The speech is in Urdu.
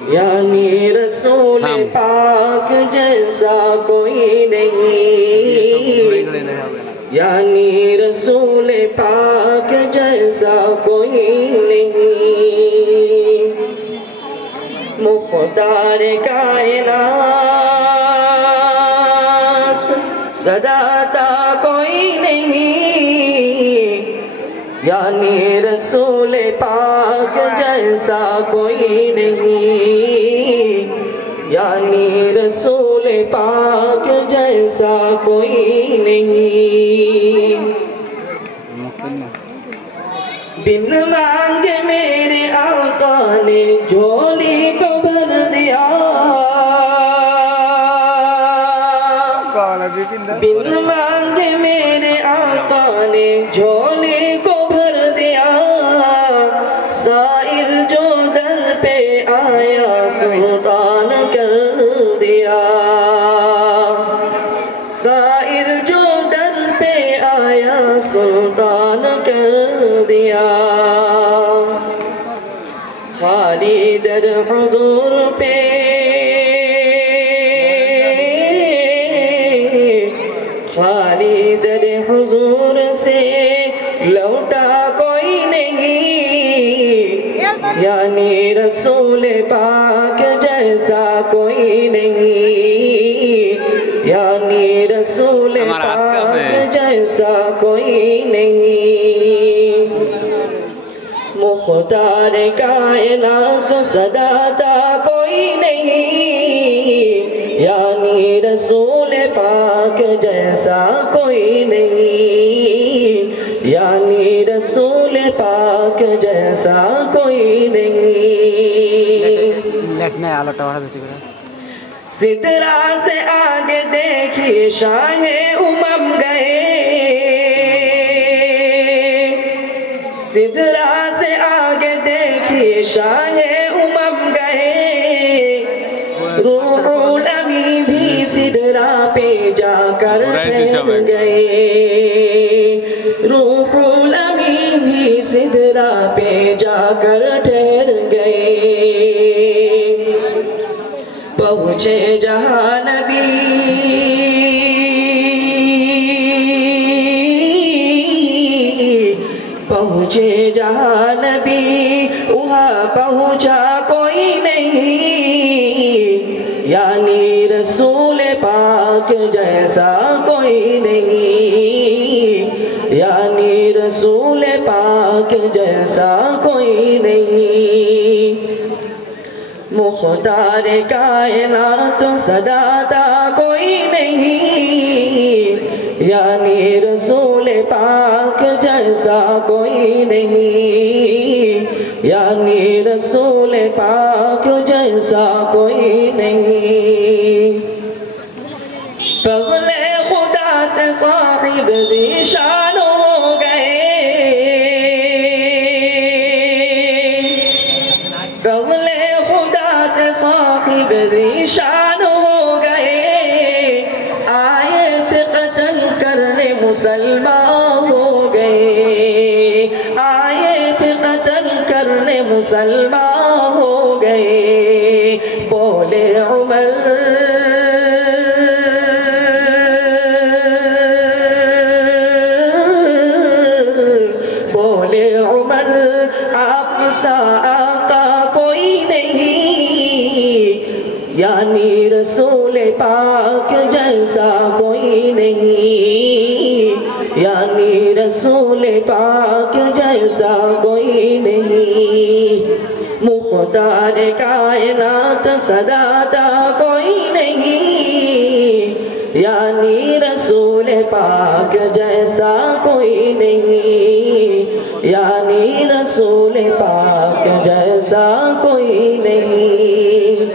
یعنی رسول پاک جیسا کوئی نہیں، یعنی رسول پاک جیسا کوئی نہیں، مختار کائنات صداتا کوئی نہیں، یعنی رسول پاک جیسا کوئی نہیں، یعنی رسول پاک جیسا کوئی نہیں، بن مانگے میرے آقا نے جھولی کو بھر دیا، بن مانگے میرے آقا نے جھولی کو بھر دیا، سائل جو در پہ آیا سلطان کر دیا، سائل جو در پہ آیا سلطان کر دیا، خالی در حضور پہ خالی در حضور سے لوٹا کوئی نہیں، یعنی رسول پاک جیسا کوئی نہیں، یعنی رسول پاک جیسا کوئی نہیں، مختار کائنات صداتا کوئی نہیں، یعنی رسول پاک جیسا کوئی نہیں، یعنی رسول پاک جیسا کوئی نہیں، سدرا سے آگے دیکھیے شاہ امم گئے، سدرا سے آگے دیکھیے شاہ امم گئے، روح الامین بھی سدرا پہ جا کر ٹھہر گئے، روح الامین بھی سدرا پہ جا کر ٹھہر گئے، پہنچے جہاں نبی پہنچے جہاں نبی، وہاں پہنچا کوئی نہیں، یعنی رسول پاک جیسا کوئی نہیں، یعنی رسول پاک جیسا کوئی نہیں، مختار کائنات صداتا کوئی نہیں، یعنی رسول پاک جیسا کوئی نہیں، یعنی رسول پاک جیسا کوئی نہیں، فضل خدا سے صاحب ذیشان ہو گئے، فضل خدا سے صاحب ذیشان ہو گئے، آئے تھے قتل کرنے مسلمان ہو گئے، آئے تھے قتل کرنے مسلمان ہو گئے، بولے عمر بولے عمر آپ سا آقا کوئی نہیں، یعنی رسول پاک جیسا کوئی نہیں، یعنی رسول پاک جیسا کوئی نہیں، مختار کائنات صداتا کوئی نہیں، یعنی رسول پاک جیسا کوئی نہیں، یعنی رسول پاک جیسا کوئی نہیں،